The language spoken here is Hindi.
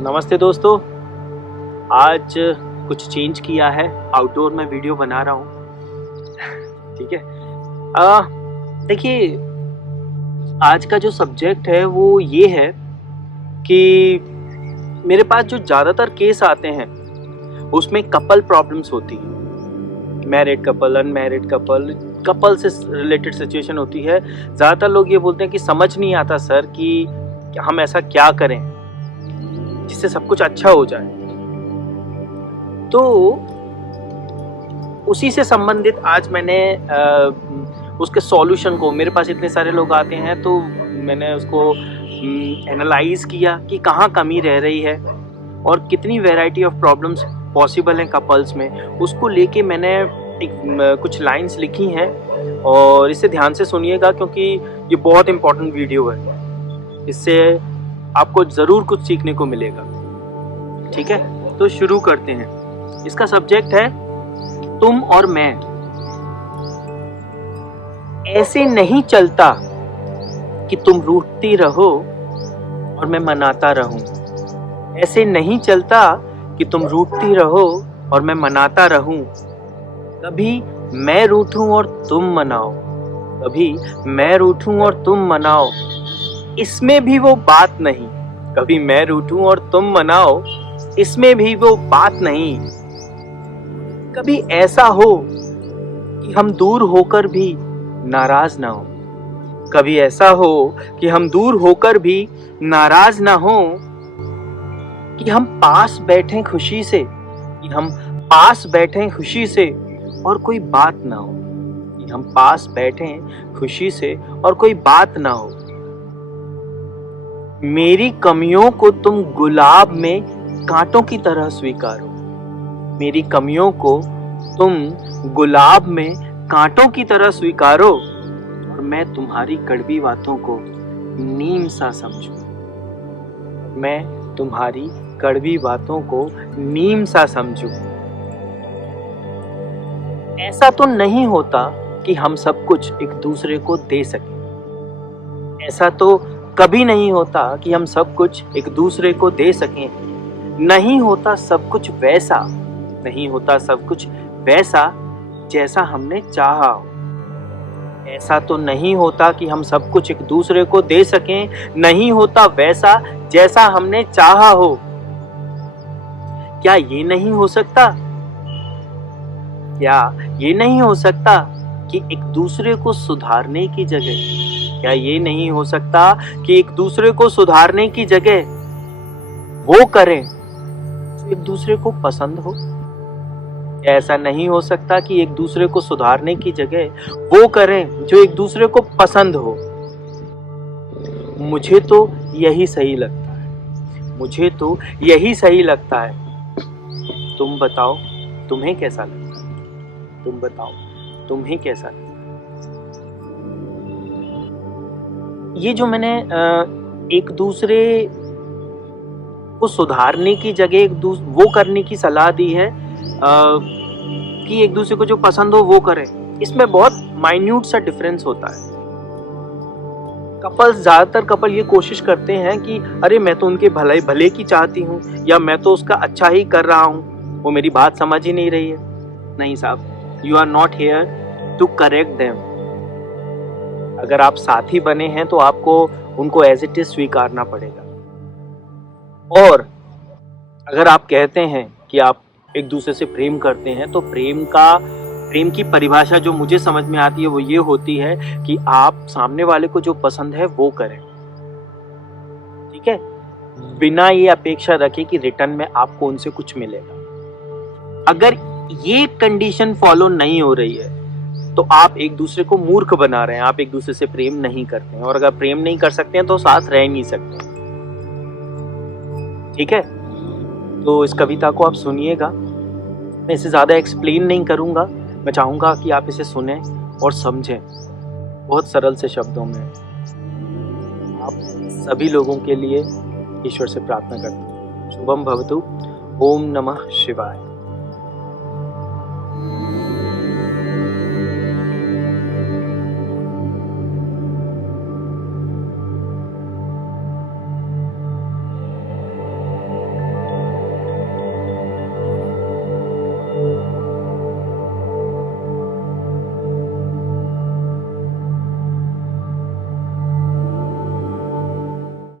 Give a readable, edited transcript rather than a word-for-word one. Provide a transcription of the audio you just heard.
नमस्ते दोस्तों। आज कुछ चेंज किया है, आउटडोर में वीडियो बना रहा हूँ। ठीक है। देखिए, आज का जो सब्जेक्ट है वो ये है कि मेरे पास जो ज़्यादातर केस आते हैं उसमें कपल प्रॉब्लम्स होती है। Married couple, unmarried couple, couple से रिलेटेड सिचुएशन होती है। ज़्यादातर लोग ये बोलते हैं कि समझ नहीं आता सर कि हम ऐसा क्या करें जिससे सब कुछ अच्छा हो जाए। तो उसी से संबंधित आज मैंने उसके सॉल्यूशन को, मेरे पास इतने सारे लोग आते हैं तो मैंने उसको एनालाइज किया कि कहाँ कमी रह रही है और कितनी वैरायटी ऑफ प्रॉब्लम्स पॉसिबल हैं कपल्स में। उसको लेके मैंने कुछ लाइंस लिखी हैं और इसे ध्यान से सुनिएगा क्योंकि ये बहुत इंपॉर्टेंट वीडियो है। इससे आपको ज़रूर कुछ सीखने को मिलेगा। ठीक है, तो शुरू करते हैं। इसका सब्जेक्ट है तुम और मैं। ऐसे नहीं चलता कि तुम रूठती रहो और मैं मनाता रहूं। ऐसे नहीं चलता कि तुम रूठती रहो और मैं मनाता रहूं। कभी मैं रूठूं और तुम मनाओ, कभी मैं रूठूं और तुम मनाओ, इसमें भी वो बात नहीं। कभी मैं रूठूं और तुम मनाओ, इसमें भी वो बात नहीं। कभी ऐसा हो कि हम दूर होकर भी नाराज ना हो। कभी ऐसा हो कि हम दूर होकर भी नाराज ना हो। कि हम पास बैठें खुशी से, कि हम पास बैठें खुशी से और कोई बात ना हो। कि हम पास बैठें खुशी से और कोई बात ना हो। मेरी कमियों को तुम गुलाब में कांटों की तरह स्वीकारो। मेरी कमियों को तुम गुलाब में कांटों की तरह स्वीकारो और मैं तुम्हारी कड़वी बातों को नीम सा समझूं। मैं तुम्हारी कड़वी बातों को नीम सा समझूं। ऐसा तो नहीं होता कि हम सब कुछ एक दूसरे को दे सकें। ऐसा तो कभी नहीं होता कि हम सब कुछ एक दूसरे को दे सकें। नहीं होता सब कुछ वैसा, नहीं होता सब कुछ वैसा जैसा हमने चाहा हो। ऐसा तो नहीं होता कि हम सब कुछ एक दूसरे को दे सकें। नहीं होता वैसा जैसा हमने चाहा हो। क्या ये नहीं हो सकता? क्या ये नहीं हो सकता कि एक दूसरे को सुधारने की जगह, क्या ये नहीं हो सकता कि एक दूसरे को सुधारने की जगह वो करें जो एक दूसरे को पसंद हो? क्या ऐसा नहीं हो सकता कि एक दूसरे को सुधारने की जगह वो करें जो एक दूसरे को पसंद हो? मुझे तो यही सही लगता है। मुझे तो यही सही लगता है। तुम बताओ, तुम्हें कैसा लगता है? तुम बताओ, तुम्हें कैसा लगता है? ये जो मैंने एक दूसरे को सुधारने की जगह वो करने की सलाह दी है कि एक दूसरे को जो पसंद हो वो करें, इसमें बहुत माइन्यूट सा डिफरेंस होता है। ज़्यादातर कपल ये कोशिश करते हैं कि अरे मैं तो उनके भले की चाहती हूँ या मैं तो उसका अच्छा ही कर रहा हूँ, वो मेरी बात समझ ही नहीं रही है। नहीं साहब, you are not here to correct them. अगर आप साथी बने हैं तो आपको उनको एज इट इज स्वीकारना पड़ेगा। और अगर आप कहते हैं कि आप एक दूसरे से प्रेम करते हैं तो प्रेम की परिभाषा जो मुझे समझ में आती है वो ये होती है कि आप सामने वाले को जो पसंद है वो करें। ठीक है, बिना ये अपेक्षा रखे कि रिटर्न में आपको उनसे कुछ मिलेगा। अगर ये कंडीशन फॉलो नहीं हो रही है तो आप एक दूसरे को मूर्ख बना रहे हैं, आप एक दूसरे से प्रेम नहीं करते हैं। और अगर प्रेम नहीं कर सकते हैं तो साथ रह नहीं सकते। ठीक है, तो इस कविता को आप सुनिएगा। मैं इसे ज़्यादा एक्सप्लेन नहीं करूँगा। मैं चाहूँगा कि आप इसे सुने और समझें बहुत सरल से शब्दों में। आप सभी लोगों के लिए ईश्वर से प्रार्थना करता हूँ। शुभम भवतु। ओम नमः शिवाय।